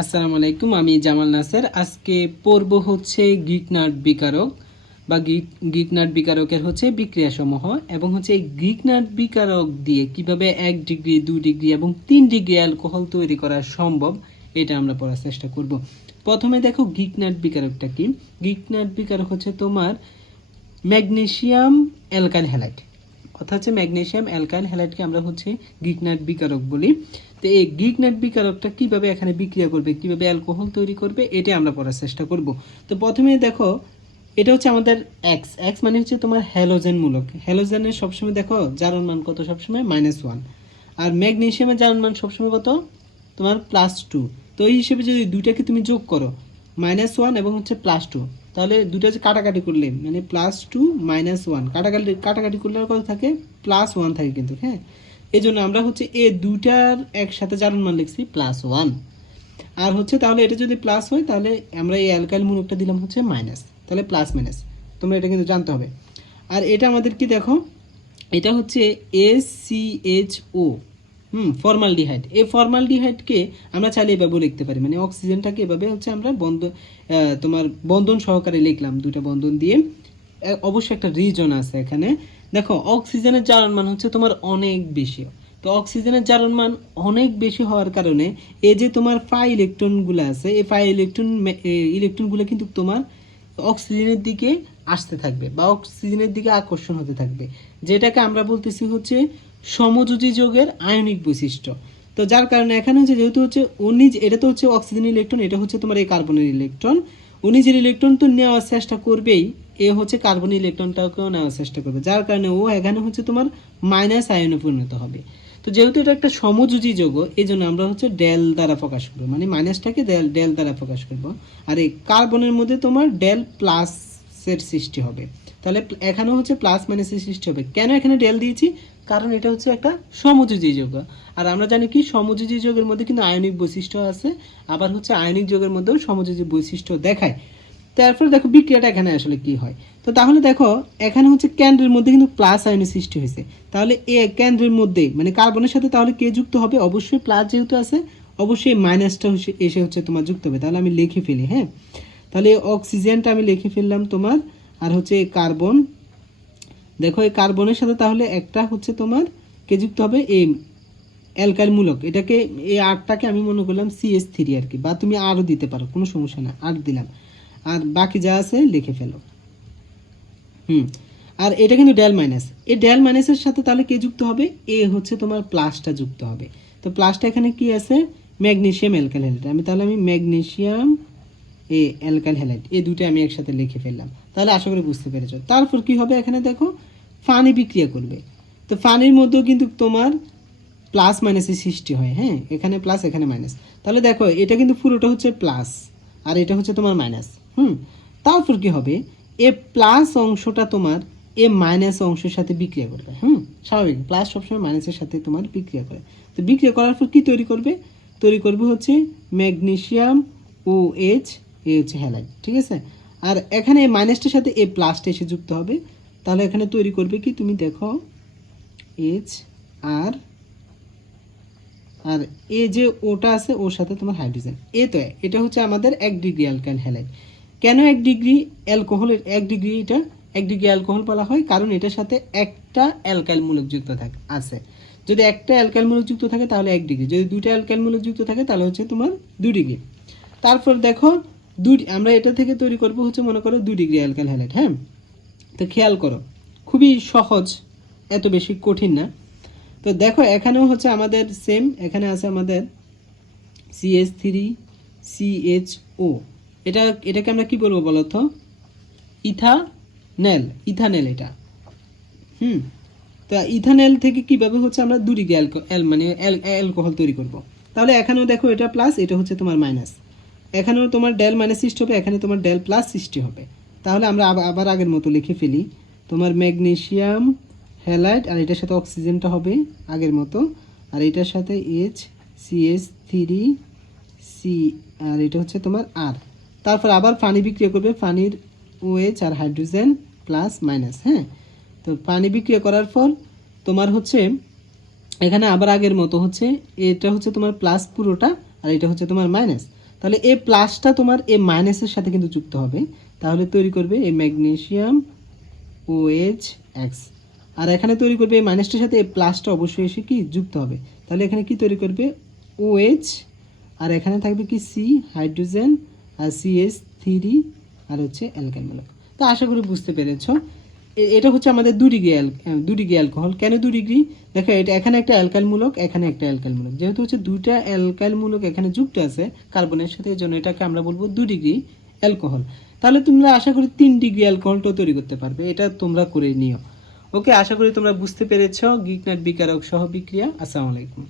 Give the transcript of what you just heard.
আসসালামু আলাইকুম, আমি জামাল নাসের। আজকে পড়ব হচ্ছে গিকনাট বিকারক। বা গিকনাট বিকারকের হচ্ছে বিক্রিয়া সমূহ এবং হচ্ছে এই গিকনাট বিকারক দিয়ে কীভাবে এক ডিগ্রি, দুই ডিগ্রি এবং তিন ডিগ্রি অ্যালকোহল তৈরি করা সম্ভব, এটা আমরা পড়ার চেষ্টা করব। প্রথমে দেখো গিকনাট বিকারকটা কি। গিকনাট বিকারক হচ্ছে তোমার ম্যাগনেশিয়াম অ্যালকাইল হ্যালাইড। অর্থাৎ হচ্ছে ম্যাগনেশিয়াম, অ্যালকাইল, হ্যালাইডকে আমরা হচ্ছে গিকনাট বিকারক বলি। তো এই গিকনাট বিকারকটা কীভাবে এখানে বিক্রিয়া করবে, কীভাবে অ্যালকোহল তৈরি করবে, এটা আমরা পড়ার চেষ্টা করব। তো প্রথমে দেখো, এটা হচ্ছে আমাদের এক্স এক্স মানে হচ্ছে তোমার হ্যালোজেন মূলক হ্যালোজেনের সবসময় দেখো, জারণ মান কত সবসময়? Minus one. আর ম্যাগনেশিয়ামের জারণ মান সবসময় কত? তোমার প্লাস টু। তো এই হিসেবে যদি দুইটাকে তুমি যোগ করো, মাইনাস ওয়ান এবং হচ্ছে প্লাস টু তাহলে দুটো যে কাটাকাটি করলে মানে প্লাস টু মাইনাস ওয়ান কাটাকাটি কাটাকাটি করলে কত থাকে? প্লাস ওয়ান থাকে কিন্তু হ্যাঁ? এই জন্য আমরা হচ্ছে এ দুটার একসাথে জারণ মান লিখছি প্লাস ওয়ান আর হচ্ছে তাহলে এটা যদি প্লাস হয়, তাহলে আমরা এই অ্যালকাইল মূলকটা দিলাম হচ্ছে মাইনাস তাহলে প্লাস মাইনাস তোমরা এটা কিন্তু জানতে হবে। আর এটা আমাদের কি দেখো? এটা হচ্ছে এস সি এইচ ও হুম ফর্মালডিহাইড এই ফর্মালডিহাইডকে আমরা চাইলে এভাবে লিখতে পারি। মানে অক্সিজেনটাকে এভাবে হচ্ছে আমরা বন্ধ তোমার বন্ধন সহকারে লিখলাম দুটা বন্ধন দিয়ে। অবশ্যই একটা রিজন আছে এখানে। দেখো অক্সিজেনের জারণ মান হচ্ছে তোমার অনেক বেশি। তো অক্সিজেনের জারণ মান অনেক বেশি হওয়ার কারণে এই যে তোমার ফাই ইলেকট্রনগুলো আছে, এই ফাই ইলেকট্রন ইলেকট্রনগুলো কিন্তু তোমার অক্সিজেনের দিকে আসতে থাকবে বা অক্সিজেনের দিকে আকর্ষণ হতে থাকবে। যেটাকে আমরা বলতেছি হচ্ছে সমযোজী যোগের আয়নিক বৈশিষ্ট্য। তো যার কারণে এখানে হচ্ছে যেহেতু হচ্ছে উনি এটা তো হচ্ছে অক্সিজেন ইলেকট্রন, এটা হচ্ছে তোমার এই কার্বনের ইলেকট্রন। যে ইলেকট্রন তো নেওয়ার চেষ্টা করবেই, এ হচ্ছে কার্বন ইলেকট্রনটাকেও নেওয়ার চেষ্টা করবে। যার কারণে ও এখানে হচ্ছে তোমার মাইনাস আয়নে পরিণত হবে। তো যেহেতু এটা একটা সমযোজী যোগ এই জন্য আমরা হচ্ছে ডেল দ্বারা প্রকাশ করব। মানে মাইনাসটাকে ডেল ডেল দ্বারা প্রকাশ করব। আর এই কার্বনের মধ্যে তোমার ডেল প্লাসের সৃষ্টি হবে। তাহলে এখানেও হচ্ছে প্লাস মাইনাসের সৃষ্টি হবে। কেন এখানে ডেল দিয়েছি? কারণ এটা হচ্ছে একটা সমযোজী যোগ। আর আমরা জানি কি, সমযোজী যোগের মধ্যে কিন্তু আয়নিক বৈশিষ্ট্য আছে, আবার হচ্ছে আয়নিক যোগের মধ্যেও সমযোজী বৈশিষ্ট্য দেখায়। তারপরে দেখো বিক্রিয়াটা এখানে আসলে কি হয়? তো তাহলে দেখো, এখানে হচ্ছে কেন্দ্রের মধ্যে কিন্তু প্লাস আয়নের সৃষ্টি হয়েছে। তাহলে এ কেন্দ্রের মধ্যে মানে কার্বনের সাথে তাহলে কে যুক্ত হবে? অবশ্যই প্লাস যেহেতু আছে, অবশ্যই মাইনাসটা এসে হচ্ছে তোমার যুক্ত হবে। তাহলে আমি লিখে ফেলি হ্যাঁ? তাহলে অক্সিজেনটা আমি লিখে ফেললাম তোমার আর হচ্ছে এই কার্বন। দেখো এই কার্বনের সাথে তাহলে একটা হচ্ছে তোমার কে যুক্ত হবে? এই অ্যালকাইল মূলক এটাকে এই আটটাকে আমি মনে করলাম সিএস থ্রি আর কি, বা তুমি আরও দিতে পারো, কোনো সমস্যা না আট দিলাম। আর বাকি যা আছে লিখে ফেলো। হুম, আর এটা কিন্তু ডেল মাইনাস। এই ডেল মাইনাসের সাথে তাহলে কে যুক্ত হবে? এ হচ্ছে তোমার প্লাসটা যুক্ত হবে। তো প্লাসটা এখানে কি আছে? ম্যাগনেশিয়াম অ্যালকাইল হ্যালাইড আমি তাহলে আমি ম্যাগনেসিয়াম এ অ্যালকাইল হ্যালাইড এই দুটো আমি একসাথে লিখে ফেললাম। তাহলে আশা করি বুঝতে পেরেছ। তারপর কি হবে এখানে দেখো? ফানি বিক্রিয়া করবে। তো ফানির মধ্যেও কিন্তু তোমার প্লাস মাইনাসের সৃষ্টি হয় হ্যাঁ? এখানে প্লাস এখানে মাইনাস তাহলে দেখো, এটা কিন্তু পুরোটা হচ্ছে প্লাস আর এটা হচ্ছে তোমার মাইনাস হুম? তারপর কি হবে? এ প্লাস অংশটা তোমার এ মাইনাস অংশের সাথে বিক্রিয়া করবে, হুম? স্বাভাবিক। প্লাস সবসময় মাইনাসের সাথে তোমার বিক্রিয়া করে। তো বিক্রিয়া করার পর কি তৈরি করবে? তৈরি করবে হচ্ছে ম্যাগনেশিয়াম ও এইচ এ হচ্ছে হ্যালাইড ঠিক আছে? আর এখানে এই মাইনাসটার সাথে এ প্লাসটা এসে যুক্ত হবে। তাহলে এখানে তৈরি করবে কি? তুমি দেখো এইচ আর আর এ যে ওটা আছে, ওর সাথে তোমার হাইড্রোজেন এ তো, এটা হচ্ছে আমাদের এক ডিগ্রি অ্যালকাইল হ্যালাইড কেন এক ডিগ্রি অ্যালকোহলের এক ডিগ্রি এটা এক ডিগ্রি অ্যালকোহল বলা হয়? কারণ এটার সাথে একটা অ্যালকাইল মূলক যুক্ত থাকে, আছে। যদি একটা অ্যালকাইল মূলক যুক্ত থাকে, তাহলে এক ডিগ্রি যদি দুইটা অ্যালকাইল মূলক যুক্ত থাকে, তাহলে হচ্ছে তোমার দুই ডিগ্রি তারপর দেখো দুই আমরা এটা থেকে তৈরি করব হচ্ছে, মনে করো, দুই ডিগ্রি অ্যালকাইল হ্যালাইড হ্যাঁ? তো খেয়াল করো, খুবই সহজ, এত বেশি কঠিন না। তো দেখো, এখানেও হচ্ছে আমাদের সেম এখানে আছে আমাদের সিএস থ্রি সিএইচও এটা, এটাকে আমরা কি বলব বলো তো? ইথানেল ইথানেল এটা। হুম? তো ইথানেল থেকে কীভাবে হচ্ছে আমরা দুই ডিগ্রি অ্যাল মানে অ্যালকোহল তৈরি করব? তাহলে এখানেও দেখো এটা প্লাস এটা হচ্ছে তোমার মাইনাস এখানেও তোমার ডেল মাইনাস সৃষ্টি হবে, এখানে তোমার ডেল প্লাস সৃষ্টি হবে। তাহলে আমরা আবার আগের মতো লিখে ফেলি। তোমার ম্যাগনেশিয়াম হ্যালাইট আর এটার সাথে অক্সিজেনটা হবে আগের মতো। আর এটার সাথে এইচ সিএস থ্রি সি আর এটা হচ্ছে তোমার আর তারপর আবার পানি বিক্রিয়া করবে, পানির ওএইচ আর হাইড্রোজেন প্লাস মাইনাস হ্যাঁ? তো পানি বিক্রিয়া করার পর তোমার হচ্ছে, এখানে আবার আগের মতো হচ্ছে, এটা হচ্ছে তোমার প্লাস পুরোটা, আর এটা হচ্ছে তোমার মাইনাস তাহলে এ প্লাসটা তোমার, এ মাইনাসের সাথে কিন্তু যুক্ত হবে। তাহলে তৈরি করবে এই ম্যাগনেশিয়াম ও এইচ এক্স। আর এখানে তৈরি করবে এই মাইনাসটার সাথে এই প্লাসটা অবশ্যই এসে কি? যুক্ত হবে। তাহলে এখানে কি তৈরি করবে? ও এইচ আর এখানে থাকবে কি? সি, হাইড্রোজেন, আর সিএস থ্রি, আর হচ্ছে অ্যালকাইল মূলক। তো আশা করি বুঝতে পেরেছ। এটা হচ্ছে আমাদের দু ডিগ্রি দু ডিগ্রি অ্যালকোহল। কেন দু ডিগ্রি? দেখো, এটা এখানে একটা অ্যালকাইল মূলক এখানে একটা অ্যালকাইল মূলক যেহেতু হচ্ছে দুইটা অ্যালকাইল মূলক এখানে যুক্ত আছে, কার্বনের সাথে জন্য এটাকে আমরা বলব দু ডিগ্রি অ্যালকোহল। তাহলে তোমরা আশা করি তিন ডিগ্রি অ্যালকোহলটাও তৈরি করতে পারবে, এটা তোমরা করে নিও। ওকে, আশা করি তোমরা বুঝতে পেরেছ। গিকনাট বিকারক সহ বিক্রিয়া, আসসালামু আলাইকুম।